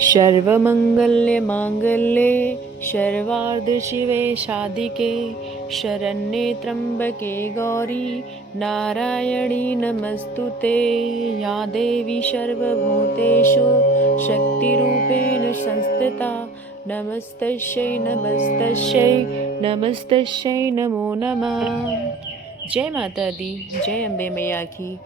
सर्वमंगल्य मांगल्ये सर्वार्थ शिवे साधिके शरण्ये त्र्यंबके गौरी नारायणी नमस्तुते। या देवी सर्वभूतेषु शक्तिरूपेण संस्थिता नमस्तस्यै नमस्तस्यै नमस्तस्यै नमो नमः। जय माता दी, जय अम्बे मैया की।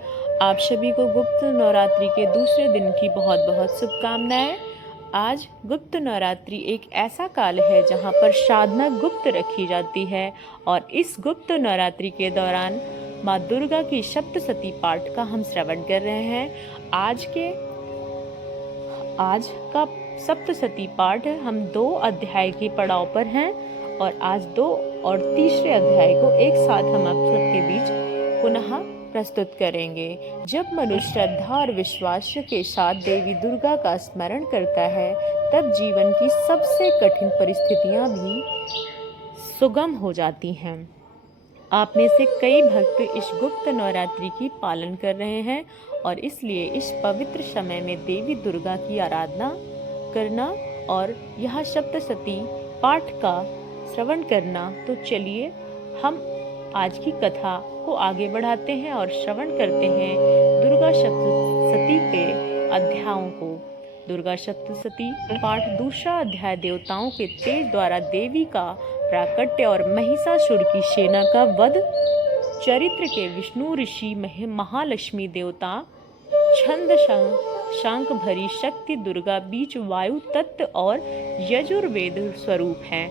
आप सभी को गुप्त नवरात्रि के दूसरे दिन की बहुत बहुत शुभकामनाएं। आज गुप्त नवरात्रि एक ऐसा काल है जहां पर साधना गुप्त रखी जाती है और इस गुप्त नवरात्रि के दौरान माँ दुर्गा की सप्तशती पाठ का हम श्रवण कर रहे हैं। आज का सप्तशती पाठ हम 2 अध्याय के पड़ाव पर हैं और आज 2 और तीसरे अध्याय को एक साथ हम आप सबके बीच पुनः प्रस्तुत करेंगे। जब मनुष्य श्रद्धा और विश्वास के साथ देवी दुर्गा का स्मरण करता है तब जीवन की सबसे कठिन परिस्थितियां भी सुगम हो जाती हैं। आप में से कई भक्त इस गुप्त नवरात्रि की पालन कर रहे हैं और इसलिए इस पवित्र समय में देवी दुर्गा की आराधना करना और यह सप्तशती पाठ का श्रवण करना। तो चलिए हम आज की कथा को आगे बढ़ाते हैं और श्रवण करते हैं दुर्गा सप्तशती के अध्यायों को। दुर्गा सप्तशती पाठ दूसरा अध्याय देवताओं के तेज द्वारा देवी का प्राकट्य और महिषासुर की सेना का वध। चरित्र के विष्णु ऋषि महालक्ष्मी देवता छंद शांक भरी शक्ति दुर्गा बीच वायु तत्व और यजुर्वेद स्वरूप हैं।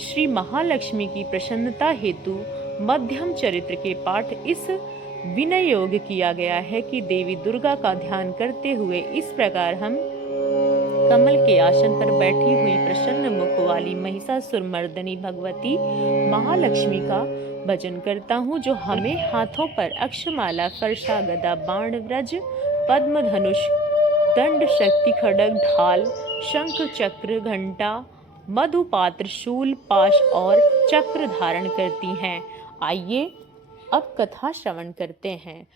श्री महालक्ष्मी की प्रसन्नता हेतु मध्यम चरित्र के पाठ इस विनय योग किया गया है कि देवी दुर्गा का ध्यान करते हुए इस प्रकार हम कमल के आसन पर बैठी हुई प्रसन्न मुख वाली महिषासुर मर्दनी भगवती महालक्ष्मी का भजन करता हूँ, जो हमें हाथों पर अक्षमाला, फरसा, गदा, बाण, व्रज, पद्म, धनुष, दंड, शक्ति, खड्ग, ढाल, शंख, चक्र, घंटा, मधुपात्र, शूल, पाश और चक्र धारण करती हैं। आइए अब कथा श्रवण करते हैं।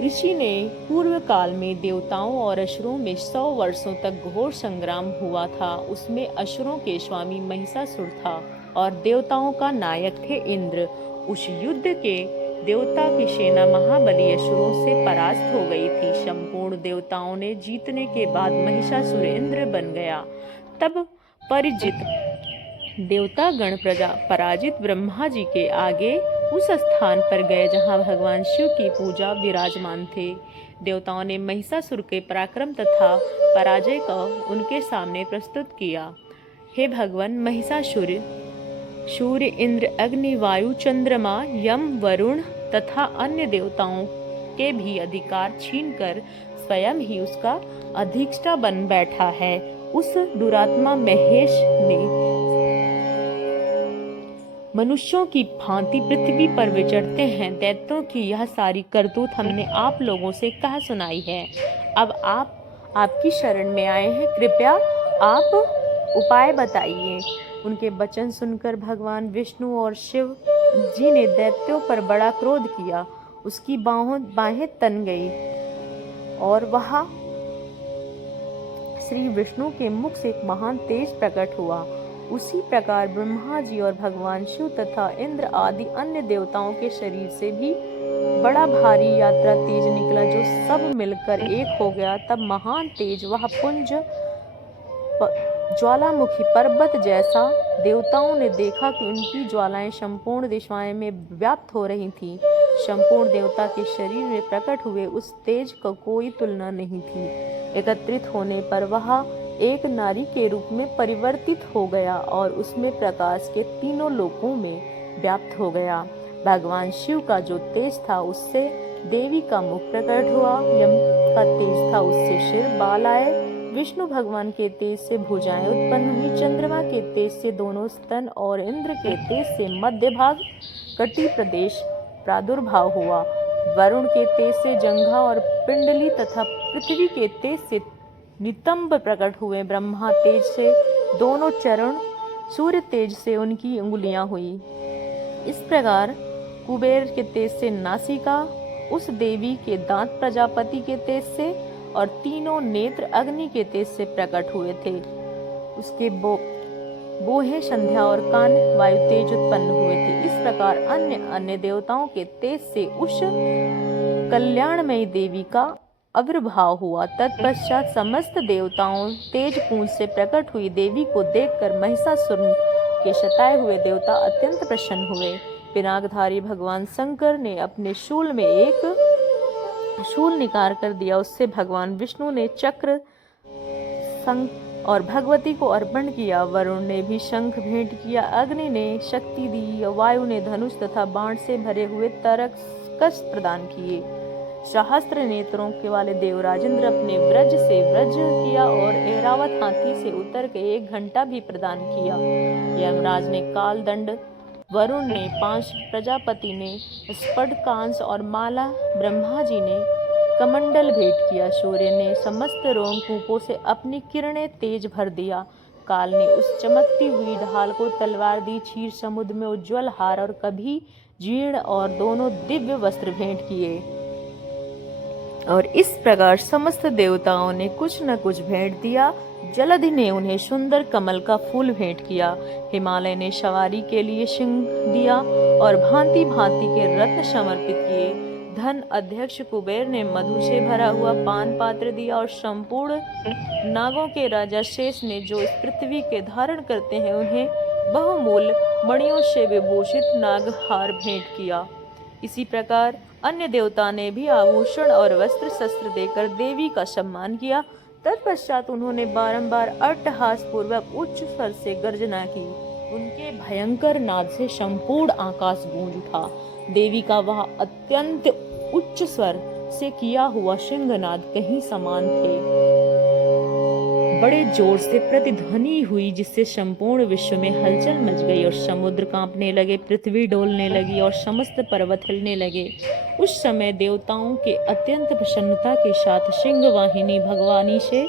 ऋषि ने पूर्व काल में देवताओं और असुरों में 100 वर्षों तक घोर संग्राम हुआ था। उसमें असुरों के स्वामी महिषासुर था और देवताओं का नायक थे इंद्र। उस युद्ध के देवता की सेना महाबली असुरों से परास्त हो गई थी। संपूर्ण देवताओं ने जीतने के बाद महिषासुर इंद्र बन गया। तब परिजित देवता गण पराजित ब्रह्मा जी के आगे उस स्थान पर गए जहां भगवान शिव की पूजा विराजमान थे। देवताओं ने महिषासुर के पराक्रम तथा पराजय को उनके सामने प्रस्तुत किया। हे भगवान महिषासुर, सूर्य, इंद्र, अग्नि, वायु, चंद्रमा, यम, वरुण तथा अन्य देवताओं के भी अधिकार छीनकर स्वयं ही उसका अधिष्ठा बन बैठा है। उस दुरात्मा महेश ने मनुष्यों की भांति पृथ्वी पर विचरते हैं। दैत्यों की यह सारी करतूत हमने आप लोगों से कह सुनाई है। अब आप आपकी शरण में आए हैं, कृपया आप उपाय बताइए। उनके वचन सुनकर भगवान विष्णु और शिव जी ने दैत्यों पर बड़ा क्रोध किया। उसकी बाहें तन गई और वहां श्री विष्णु के मुख से एक महान तेज प्रकट हुआ। उसी प्रकार ब्रह्मा जी और भगवान शिव तथा इंद्र आदि अन्य देवताओं के शरीर से भी बड़ा भारी यात्रा तेज निकला, जो सब मिलकर एक हो गया। तब महान तेज वह पुंज ज्वालामुखी पर्वत जैसा। देवताओं ने देखा कि उनकी ज्वालाएं संपूर्ण दिशाएं में व्याप्त हो रही थीं। संपूर्ण देवता के शरीर में प्रकट हुए उस तेज को कोई तुलना नहीं थी। एकत्रित होने पर वह एक नारी के रूप में परिवर्तित हो गया और उसमें प्रकाश के तीनों लोकों में व्याप्त हो गया। भगवान शिव का जो तेज था उससे देवी का मुख प्रकट हुआ। यम का तेज था उससे सिर, बाल आए। विष्णु भगवान के तेज से भुजाएं उत्पन्न हुई। चंद्रमा के तेज से दोनों स्तन और इंद्र के तेज से मध्य भाग कटी प्रदेश प्रादुर्भाव हुआ। वरुण के तेज से जंघा और पिंडली तथा पृथ्वी के तेज से नितंब प्रकट हुए। ब्रह्मा तेज से दोनों चरण, सूर्य तेज से उनकी अंगुलियां हुई। इस प्रकार कुबेर के तेज से नासिका, उस देवी के दांत, प्रजापति के तेज से और तीनों नेत्र अग्नि के तेज से प्रकट हुए थे। उसके बोहे संध्या और कान वायु तेज उत्पन्न हुए थे। इस प्रकार अन्य अन्य देवताओं के तेज से उस कल्याणमयी देवी का आविर्भाव हुआ। तत्पश्चात समस्त देवताओं तेज पुंज से प्रकट हुई देवी को देखकर महिषासुर के सताए हुए देवता अत्यंत प्रसन्न हुए। पिनाकधारी भगवान शंकर ने अपने शूल में एक शूल निकाल कर दिया। उससे भगवान विष्णु ने चक्र और भगवती को अर्पण किया। वरुण ने भी शंख भेंट किया, अग्नि ने शक्ति दी, वायु ने धनुष तथा बाण से भरे हुए तरकस प्रदान किए। सहस्त्र नेत्रों के वाले देवराजेंद्र अपने व्रज से व्रज किया और ऐरावत हाथी से उतर के 1 घंटा भी प्रदान किया। यमराज ने काल दंड, वरुण ने 5, प्रजापति ने स्फटिकांश और माला, ब्रह्मा जी ने कमंडल भेंट किया। सूर्य ने समस्त रोमकूपों से अपनी किरणें तेज भर दिया। काल ने उस चमकती हुई ढाल को तलवार दी। क्षीर समुद्र में उज्जवल हार और कभी जीर्ण और दोनों दिव्य वस्त्र भेंट किए। और इस प्रकार समस्त देवताओं ने कुछ न कुछ भेंट दिया। जलधि ने उन्हें सुंदर कमल का फूल भेंट किया। हिमालय ने सवारी के लिए सिंह दिया और भांति भांति के रत्न समर्पित किए। धन अध्यक्ष कुबेर ने मधु से भरा हुआ पान पात्र दिया और संपूर्ण नागों के राजा शेष ने जो इस पृथ्वी के धारण करते हैं उन्हें बहुमूल्य मणियों से विभूषित नागहार भेंट किया। इसी प्रकार अन्य देवता ने भी आभूषण और वस्त्र शस्त्र देकर देवी का सम्मान किया। तत्पश्चात उन्होंने बारंबार अट्टहास पूर्वक उच्च स्वर से गर्जना की। उनके भयंकर नाद से संपूर्ण आकाश गूंज उठा। देवी का वह अत्यंत उच्च स्वर से किया हुआ सिंहनाद कहीं समान थे। बड़े जोर से प्रतिध्वनि हुई जिससे संपूर्ण विश्व में हलचल मच गई और समुद्र कांपने लगे, पृथ्वी डोलने लगी और समस्त पर्वत हिलने लगे। उस समय देवताओं के अत्यंत प्रसन्नता के साथ सिंह वाहिनी भगवानी से,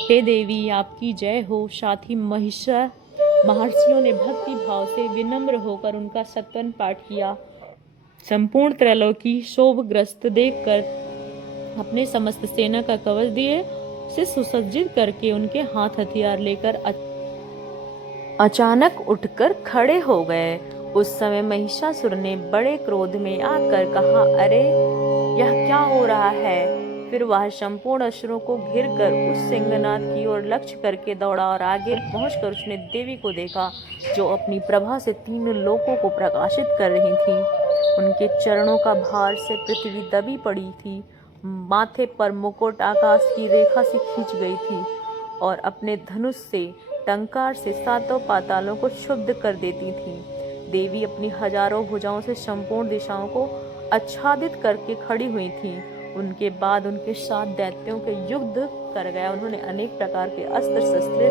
हे देवी आपकी जय हो। साथ ही महर्षियों ने भक्ति भाव से विनम्र होकर उनका सत्वन पाठ किया। संपूर्ण त्रैलोकी शोभग्रस्त देखकर अपने समस्त सेना का कवच दिए से सुसज्जित करके उनके हाथ हथियार लेकर अचानक उठकर खड़े हो गए। उस समय महिषासुर ने बड़े क्रोध में आकर कहा, अरे यह क्या हो रहा है? फिर वह संपूर्ण असुरों को घिरकर उस सिंहनाद की ओर लक्ष्य करके दौड़ा और आगे पहुंचकर उसने देवी को देखा जो अपनी प्रभा से 3 लोकों को प्रकाशित कर रही थी। उनके चरणों का भार से पृथ्वी दबी पड़ी थी। माथे पर मुकुट आकाश की रेखा से खींच गई थी और अपने धनुष से टंकार से 7 पातालों को क्षुब्ध कर देती थी। देवी अपनी हजारों भुजाओं से संपूर्ण दिशाओं को आच्छादित करके खड़ी हुई थी। उनके बाद उनके साथ दैत्यों के युद्ध कर गया। उन्होंने अनेक प्रकार के अस्त्र शस्त्र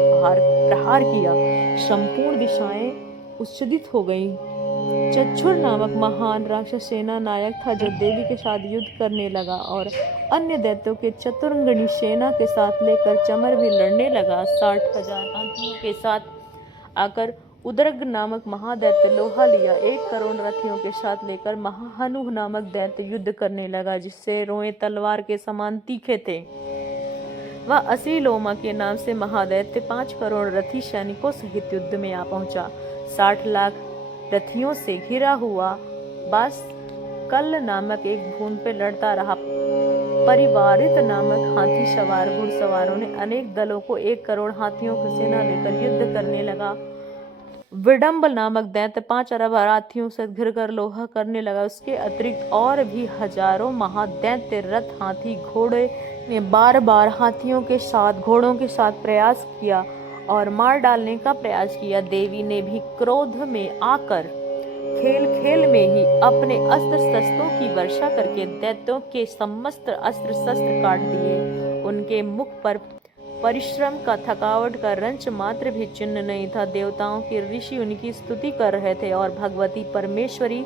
प्रहार किया। संपूर्ण दिशाएं उच्छेदित हो गई। चक्षुर नामक महान राक्षस सेना नायक था जो देवी के साथ युद्ध करने लगा और अन्य दैत्यों के चतुरंगनी सेना के साथ लेकर चमर भी लड़ने लगा। 60,000 हाथियों के साथ आकर उद्रग नामक महादैत्य लोहा लिया। 1 करोड़ रथियों के साथ लेकर महाहनु नामक दैत्य युद्ध करने लगा जिससे रोए तलवार के समान तीखे थे। वह असीलोमा के नाम से महादैत्य 5 करोड़ रथी सैनिकों सहित युद्ध में आ पहुंचा। 60 लाख रथियों से घिरा हुआ बास कल नामक एक भून पे लड़ता रहा। परिवारित नामक हाथी सवार घुड़सवारों ने अनेक दलों को 1 करोड़ हाथियों की सेना लेकर युद्ध करने लगा। विडम्ब नामक दैत्य 5 अरब हाथियों से घिरकर लोहा करने लगा। उसके अतिरिक्त और भी हजारों महादैत्य रथ हाथी घोड़े ने बार बार हाथियों के साथ घोड़ों के साथ प्रयास किया और मार डालने का प्रयास किया। देवी ने भी क्रोध में आकर खेल खेल में ही अपने अस्त्र शस्त्रों की वर्षा करके दैत्यों के समस्त अस्त्र शस्त्र काट दिए। उनके मुख पर परिश्रम का थकावट का रंच मात्र भी चिन्ह नहीं था। देवताओं के ऋषि उनकी स्तुति कर रहे थे और भगवती परमेश्वरी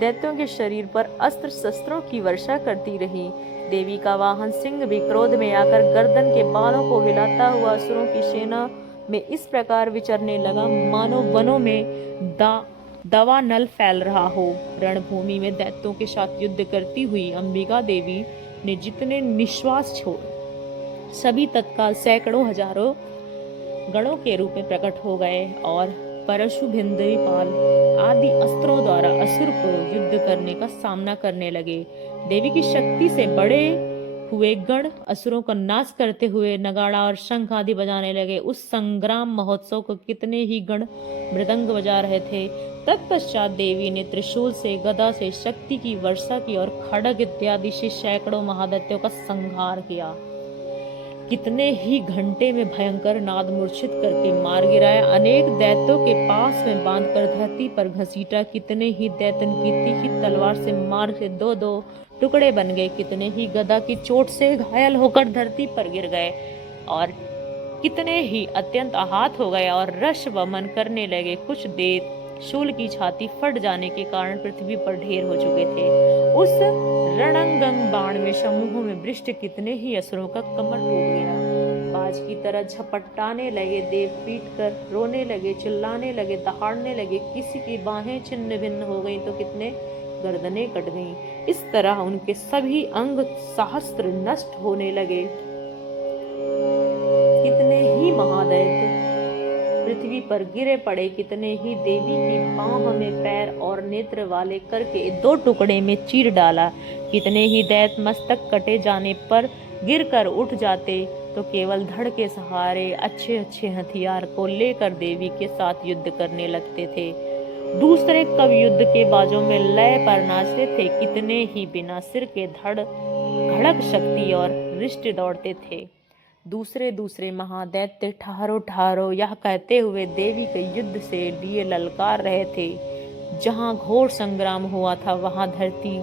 दैत्यों के शरीर पर अस्त्र शस्त्रों की वर्षा करती रही। देवी का वाहन सिंह भी क्रोध में आकर गर्दन के बालों को हिलाता हुआ असुरों की सेना में इस प्रकार विचरने लगा मानो वनों में दवा नल फैल रहा हो। रणभूमि में दैत्यों के साथ युद्ध करती हुई अंबिका देवी ने जितने निश्वास सभी तत्काल सैकड़ों हजारों गणों के रूप में प्रकट हो गए और परशु भिंदरीपाल आदि अस्त्रों द्वारा असुर को युद्ध करने का सामना करने लगे। देवी की शक्ति से बड़े हुए गण असुरों का नाश करते हुए नगाड़ा और शंख आदि बजाने लगे। उस संग्राम महोत्सव को कितने ही गण मृदंग बजा रहे थे। तत्पश्चात देवी ने त्रिशूल से, गदा से शक्ति की वर्षा की और खड्ग इत्यादि से सैकड़ों महादैत्यों का संहार किया। कितने ही घंटे में भयंकर नाद मूर्छित करके मार गिराया। अनेक दैत्यों के पास में बांधकर धरती पर घसीटा। कितने ही दैत्य की तीखी तलवार से मार के दो दो टुकड़े बन गए। कितने ही गदा की चोट से घायल होकर धरती पर गिर गए और कितने ही अत्यंत आहत हो गए और रश वमन करने लगे। कुछ देर शूल की छाती फट जाने के कारण पृथ्वी पर ढेर हो चुके थे। उस रणंगंग बाण में समूहों में वृष्टि कितने ही असुरों का कमर टूट गया। बाज की तरह झपटाने लगे, देव पीट कर रोने लगे, चिल्लाने लगे, दहाड़ने लगे। किसी की बाहें छिन्न भिन्न हो गई तो कितने गर्दनें कट गईं। इस तरह उनके सभी अंग सहस्त्र नष्ट होने लगे। कितने ही महादैत्य पृथ्वी पर गिरे पड़े। कितने ही देवी की बाह में पैर और नेत्र वाले करके दो टुकड़े में चीर डाला। कितने ही दैत्य मस्तक कटे जाने पर गिरकर उठ जाते तो केवल धड़ के सहारे अच्छे अच्छे हथियार को लेकर देवी के साथ युद्ध करने लगते थे। दूसरे कब युद्ध के बाजों में लय पर नाचते थे। कितने ही बिना सिर के धड़ घड़क शक्ति और रिष्ट दौड़ते थे। दूसरे महादैत्य ठहरो ठहरो यह कहते हुए देवी के युद्ध से लिए ललकार रहे थे। जहां घोर संग्राम हुआ था वहां धरती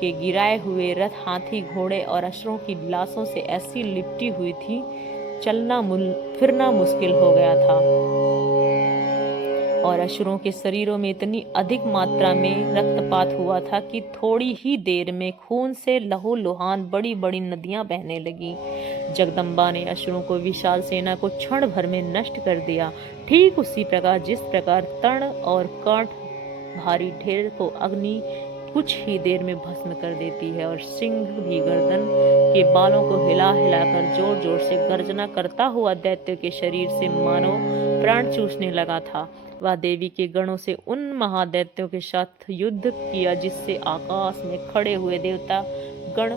के गिराए हुए रथ, हाथी, घोड़े और असुरों की लाशों से ऐसी लिपटी हुई थी, चलना फिरना मुश्किल हो गया था। और असुरों के शरीरों में इतनी अधिक मात्रा में रक्तपात हुआ था कि थोड़ी ही देर में खून से लहूलुहान बड़ी बड़ी नदियां बहने लगी। जगदम्बा ने असुरों को विशाल सेना को क्षण भर में नष्ट कर दिया। ठीक उसी प्रकार जिस प्रकार तर्ण और कांट भारी ढेर को अग्नि कुछ ही देर में भस्म कर देती है और सिंह भी गर्दन के बालों को हिला हिलाकर जोर जोर से गर्जना करता हुआ दैत्य के शरीर से मानो प्राण चूसने लगा था, वह देवी के गणों से उन महादैत्यों के साथ युद्ध किया जिससे आकाश में खड़े हुए देवता गण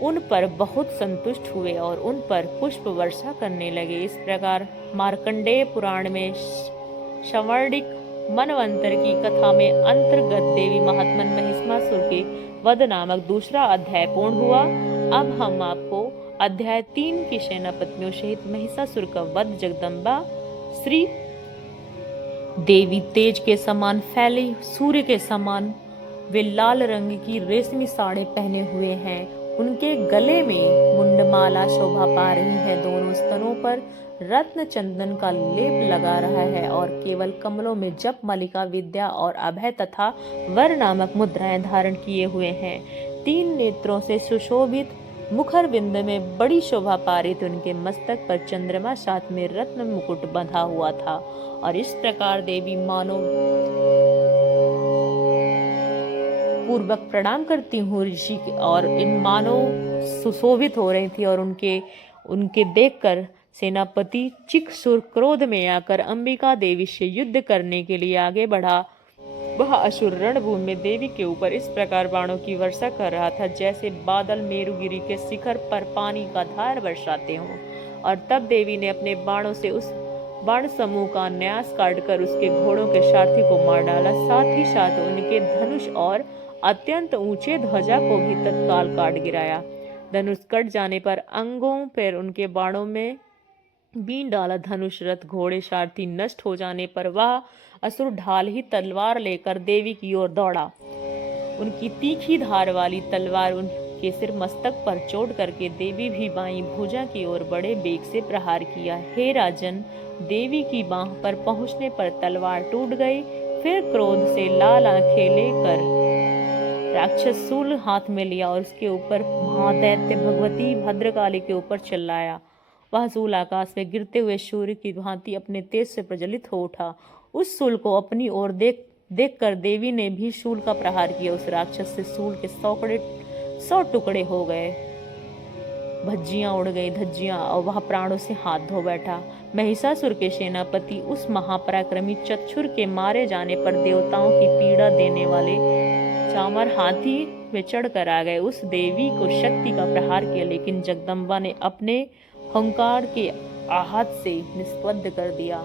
उन पर बहुत संतुष्ट हुए और उन पर पुष्प वर्षा करने लगे। इस प्रकार मार्कंडेय पुराण में शवर्णिक मनवंतर की कथा में अंतर्गत देवी महात्मन महिषासुर के वध नामक दूसरा अध्याय पूर्ण हुआ। अब हम आपको अध्याय 3 की सेनापतियों सहित महिषासुर का वध, जगदम्बा श्री देवी तेज के समान फैली सूर्य के समान वे लाल रंग की रेशमी साड़ी पहने हुए हैं। उनके गले में मुंडमाला शोभा पा रही है। दोनों स्तनों पर रत्न चंदन का लेप लगा रहा है और केवल कमलों में जप, मलिका, विद्या और अभय तथा वर नामक मुद्राएं धारण किए हुए हैं। 3 नेत्रों से सुशोभित मुखर बिंद में बड़ी शोभा पा रही थी। उनके मस्तक पर चंद्रमा, साथ में रत्न मुकुट बंधा हुआ था और इस प्रकार देवी मानो पूर्वक प्रणाम करती हूँ ऋषि और इन मानो सुशोभित हो रही थी और उनके देखकर सेनापति चिकसुर क्रोध में आकर अंबिका देवी से युद्ध करने के लिए आगे बढ़ा। वह असुर रणभूमि में देवी के ऊपर इस प्रकार बाणों की वर्षा कर रहा था जैसे बादल मेरुगिरी के शिखर पर पानी का धार बरसाते हों। और तब देवी ने अपने बाणों से उस बाण समूह का न्यास काटकर उसके घोड़ों के सारथी को मार डाला। साथ ही साथ उनके धनुष और अत्यंत ऊंचे ध्वजा को भी तत्काल काट गिराया। धनुष कट जाने पर अंगों पर उनके बाणों में बीन डाला। धनुष, रथ, घोड़े, सारथी नष्ट हो जाने पर वह असुर ढाल ही तलवार लेकर देवी की ओर दौड़ा। उनकी तीखी धार वाली तलवार उनके सिर मस्तक पर चोट करके देवी भी बाईं भुजा की ओर बड़े बेग से प्रहार किया। हे राजन, देवी की बाह पर पहुंचने पर तलवार टूट गई। फिर क्रोध से लाल आंखें लेकर राक्षस शूल हाथ में लिया और उसके ऊपर महादैत्य भगवती भद्रकाली के ऊपर चिल्लाया। वह शूल आकाश में गिरते हुए सूर्य की भांति अपने तेज से प्रज्वलित हो उठा। उस शूल को अपनी ओर देख कर देवी ने भी शूल का प्रहार किया। उस राक्षस से शूल के 100 टुकड़े हो गए। भज्जियां उड़ गई धज्जियां, और वह प्राणों से हाथ धो बैठा। महिषासुर के सेनापति उस महापराक्रमी चक्षुर के मारे जाने पर देवताओं की पीड़ा देने वाले चामर हाथी में चढ़कर आ गए। उस देवी को शक्ति का प्रहार किया, लेकिन जगदम्बा ने अपने अहंकार के आहत से निष्पद्ध कर दिया।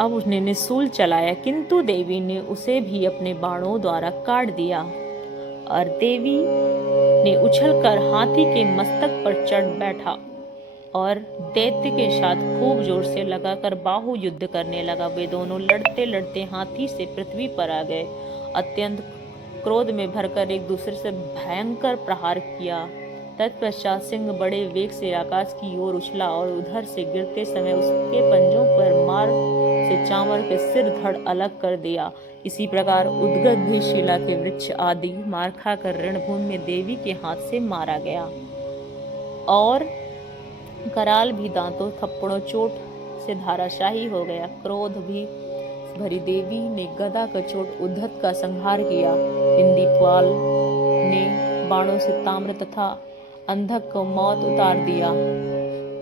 अब उसने निशूल चलाया, किंतु देवी ने उसे भी अपने बाणों द्वारा काट दिया, और देवी ने उछलकर हाथी के मस्तक पर चढ़ बैठा और दैत्य के साथ खूब जोर से लगाकर बाहु युद्ध करने लगा। वे दोनों लड़ते लड़ते हाथी से पृथ्वी पर आ गए। अत्यंत क्रोध में भरकर एक दूसरे से भयंकर प्रहार किया। तत्पश्चात सिंह बड़े वेग से आकाश की ओर उछला और उधर से गिरते समय उसके पंजों पर मार से चांवर के सिर धड़ अलग कर दिया। इसी प्रकार उद्गत भी शिला के वृक्ष आदि मार खाकर रणभूमि में देवी के हाथ से मारा गया, और कराल भी दांतों थप्पड़ों चोट से धाराशाही हो गया। क्रोध भी भरी देवी ने गदा का चोट उद्धत का संहार किया। इंदिपाल ने बाणों से ताम्र तथा अंधक को मौत उतार दिया।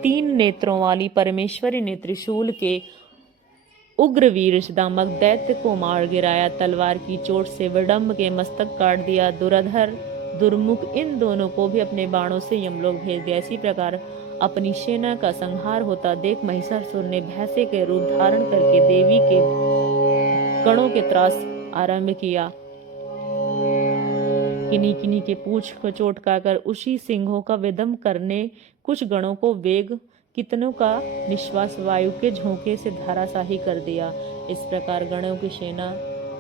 3 नेत्रों वाली परमेश्वरी ने त्रिशूल के उग्रवीर दामक दैत्य को मार गिराया। तलवार की चोट से विडम्ब के मस्तक काट दिया। दुराधर दुर्मुख इन दोनों को भी अपने बाणों से यमलोक भेज दिया। इसी प्रकार अपनी सेना का संहार होता देख महिषासुर ने भैंसे के रूप धारण करके देवी के गणों के त्रास आरंभ किया। किन्हीं किन्हीं के पूंछ को चोट खाकर उसी सिंहों का विदम करने कुछ गणों को वेग, कितनों का निश्वास वायु के झोंके से धाराशाही कर दिया। इस प्रकार गणों की सेना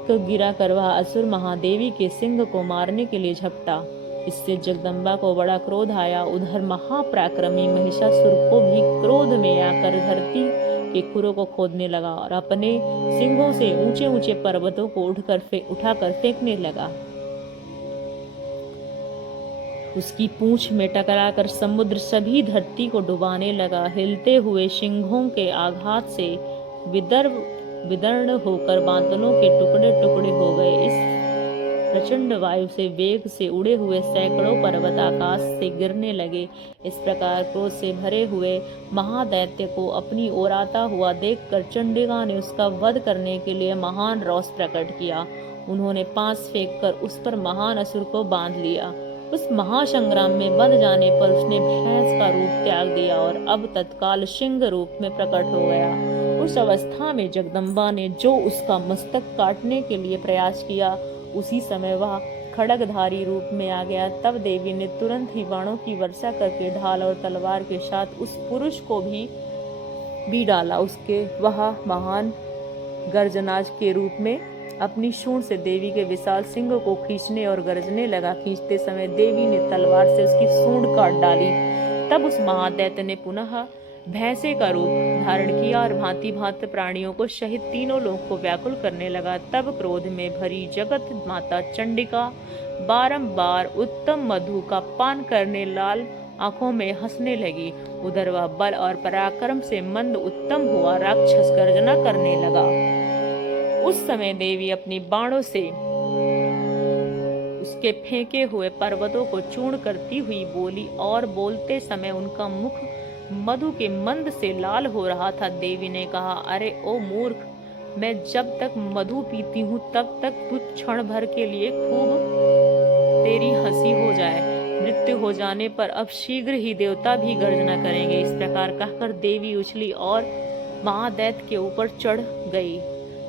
को गिरा कर वह असुर महादेवी के सिंह को मारने के लिए झपटा। इससे जगदम्बा को बड़ा क्रोध आया। उधर महापराक्रमी महिषासुर को भी क्रोध में आकर धरती के खुरों को खोदने लगा और अपने सिंगों से ऊंचे ऊंचे पर्वतों को उठाकर फेंकने लगा। उसकी पूंछ में टकराकर समुद्र सभी धरती को डुबाने लगा। हिलते हुए सिंहों के आघात से विदर्ण होकर बादलों के टुकड़े टुकड़े हो गए। इस प्रचंड वायु से वेग से उड़े हुए सैकड़ों पर्वत आकाश से गिरने लगे। इस प्रकार क्रोध से भरे हुए महादैत्य को अपनी ओर आता हुआ देखकर चंडिका ने उसका वध करने के लिए महान रोष प्रकट किया। उन्होंने पास फेंककर उस पर महान असुर को बांध लिया। उस महासंग्राम में बंध जाने पर उसने भैंस का रूप त्याग दिया और अब तत्काल सिंह रूप में प्रकट हो गया। उस अवस्था में जगदम्बा ने जो उसका मस्तक काटने के लिए प्रयास किया, उसी समय वह खड्गधारी रूप में आ गया। तब देवी ने तुरंत ही बाणों की वर्षा करके ढाल और तलवार के साथ उस पुरुष को भी डाला। उसके वह महान गर्जनाज के रूप में अपनी सूंड से देवी के विशाल सिंह को खींचने और गरजने लगा। खींचते समय देवी ने तलवार से उसकी सूंड काट डाली। तब उस महादैत्य ने पुनः भैंसे का रूप धारण किया और भांति भांति प्राणियों को सहित तीनों लोक को व्याकुल करने लगा। तब क्रोध में भरी जगत माता चंडिका बारंबार उत्तम मधु का पान करने लाल आंखों में हंसने लगी। उधर वह बल और पराक्रम से मंद उत्तम हुआ राक्षस गर्जना करने लगा। उस समय देवी अपनी बाणों से उसके फेंके हुए पर्वतों को चूर्ण करती हुई बोली, और बोलते समय उनका मुख मधु के मंद से लाल हो रहा था। देवी ने कहा, अरे ओ मूर्ख, मैं जब तक मधु पीती हूँ तब तक कुछ क्षण भर के लिए खूब तेरी हंसी हो जाए। मृत्यु हो जाने पर अब शीघ्र ही देवता भी गर्जना करेंगे। इस प्रकार कहकर देवी उछली और महादैत्य के ऊपर चढ़ गई।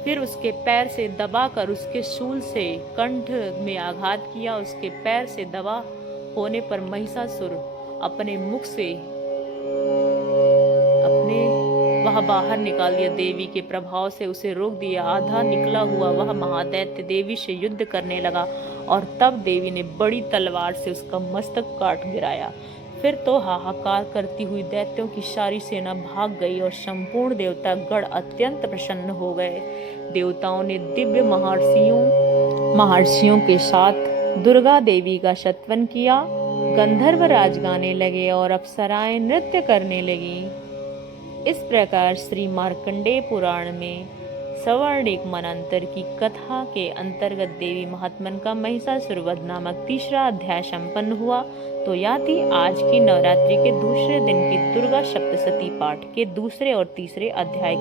फिर उसके पैर से दबाकर उसके शूल से कंठ में आघात किया। उसके पैर से दबा होने पर महिषासुर अपने मुख से वह बाहर निकाल दिया। देवी के प्रभाव से उसे रोक दिया। आधा निकला हुआ वह महादैत्य देवी से युद्ध करने लगा और तब देवी ने बड़ी तलवार से उसका मस्तक काट गिराया। फिर तो हाहाकार करती हुई दैत्यों की सारी सेना भाग गई और संपूर्ण देवता गण अत्यंत प्रसन्न हो गए। देवताओं ने दिव्य महर्षियों के साथ दुर्गा देवी का स्तवन किया। गंधर्व राज गाने लगे और अप्सराएं नृत्य करने लगी। इस प्रकार श्री मार्कंडेय पुराण में सवर्णिक मनांतर की कथा के अंतर्गत देवी महात्मन का महिषासुर वध नामक तीसरा अध्याय संपन्न हुआ। तो यह थी आज की नवरात्रि के दूसरे दिन की दुर्गा सप्तशती पाठ के दूसरे और तीसरे अध्याय